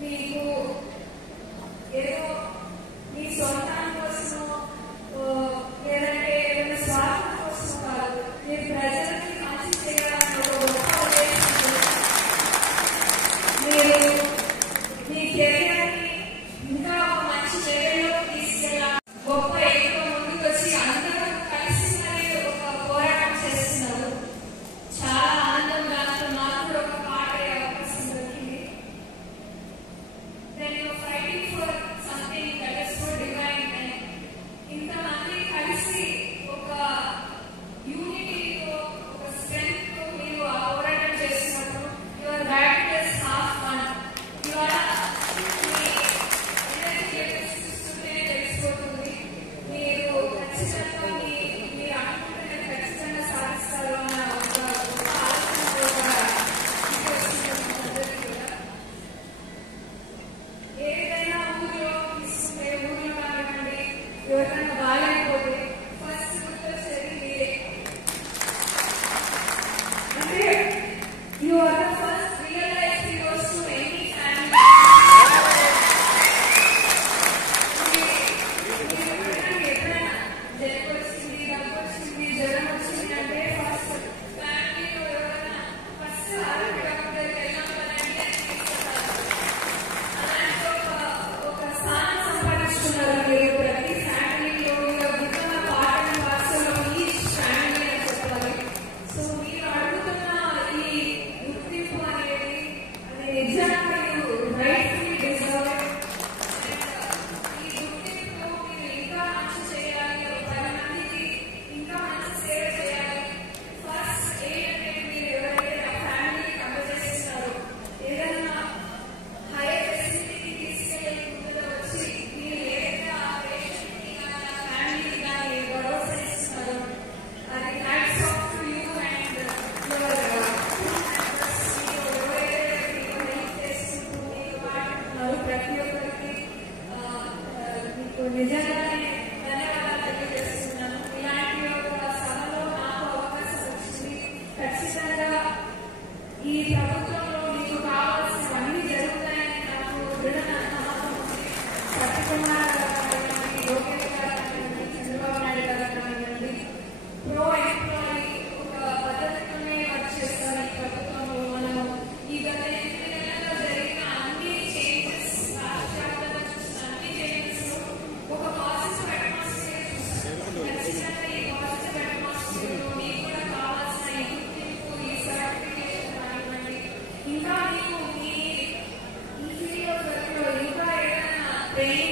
మీకు ఏదో మీ సొంతం కోసం లేదంటే ఏదైనా స్వార్థం కోసం కాదు, మీరు ప్రజలకి మంచి చేయాలని ఒక గొప్ప ఉద్దేశంతో మీరు మీ కెరియర్ని ఇంకా ఒక మంచి లెవెల్లో తీసుకెళ్ళాలి. గొప్ప ఎక్కువ ముందుకు వచ్చి అందరూ కలిసి మరి ఒక పోరాటం చేస్తున్నారు. చాలా ఆనందంగా నాకు ఒక పాట అవకాశం దొరికింది. Then you are fighting for something that is so divine, and ఇంతమంది కలిసి ఒక యూనిటీతో ఒక స్ట్రెంగ్త్ తో మీరు ఆ పోరాటం చేసినప్పుడు your battle is half one. ఇవాళ చూస్తుంటే తెలిసిపోతుంది మీరు ఖచ్చితంగా మీరు అనుకుంటున్నది ఖచ్చితంగా సాధిస్తారు అన్న ఒక ఆలోచన ఏదైనా ఊరిలో తీసుకుంటే ఊరిలో కానివ్వండి ఎవరికైనా బాగాలేకపోతే ఫస్ట్ గుర్తొచ్చేది మీరే. అంటే you are the first real life heroes to any family. ఎప్పుడైనా జలుబు వచ్చింది, దగ్గు వచ్చింది, జ్వరం వచ్చింది అంటే ఫస్ట్ ఫ్యామిలీలో ఎవరైనా ఫస్ట్ ఆరోగ్య డాక్టర్ వెళ్ళామనండి అని తీసుకుంటారు. అలాంటి ఒక స్థానం సంపాదించుకున్నారు మీరు. ప్రతి ఫ్యామిలీలో become a part and parcel of each family అని చెప్పాలి. సో మీరు అడుగుతున్న ఈ గుర్తింపు అనేది అది నిజంగా మీరు రైట్ఫుల్లీ డిజర్వ్. ఈ గుర్తింపుతో మీరు ఇంకా మంచి చేయాలి, 10 మందికి ఇంకా మంచి సేవ చేయాలి. ఫస్ట్ ఏంటంటే మీరు ఎవరైతే ఆ ఫ్యామిలీకి అందజేస్తున్నారో ఏదైనా హైయర్ ఫెసిలిటీకి తీసుకెళ్ళి ముందుగా వచ్చి మీరు ఏదైతే ఆ పేషెంట్కి కానీ ఆ ఫ్యామిలీకి కానీ భరోసా ఇస్తున్నారో అది hats off to you and your ఎవరైతే మీకు హెల్ప్ చేసుకుంటూ మీకు మాట్లాడుతున్నారు ప్రతి ఒక్కరికి మీకు నిజంగానే ధన్యవాదాలు తెలియజేస్తున్నాను. ఇలాంటి ఒక సభలో నాకు అవకాశం వచ్చింది. ఖచ్చితంగా ఈ ప్రభుత్వంలో మీకు కావాల్సినవన్నీ జరుగుతాయని నాకు దృఢ నమ్మకం ఉంది. సత్యకుమార్ గారు కానివ్వండి, లోకేష్ గారు కానివ్వండి, చంద్రబాబు నాయుడు గారు కానివ్వండి, ప్రో ఎంప్లాయీ ఒక పద్ధతితోనే వర్క్ చేస్తారు ఈ ప్రభుత్వంలో. మనం ఈ గత 8 నెలల్లో జరిగిన అన్ని చేంజెస్, రాష్ట్ర వ్యాప్తంగా చూసిన అన్ని చేంజెస్ ఒక పాజిటివ్ అట్మాస్ఫియర్ చూస్తాం. ఖచ్చితంగా ఈ పాజిటివ్ అట్మాస్ఫియర్లో మీకు కూడా కావాల్సిన ఈ గుర్తింపు, ఈ సర్టిఫికేషన్ కానివ్వండి, ఇంకా మీకు ఈ ఫీల్డ్ వర్క్లో ఇంకా ఏదైనా ట్రైనింగ్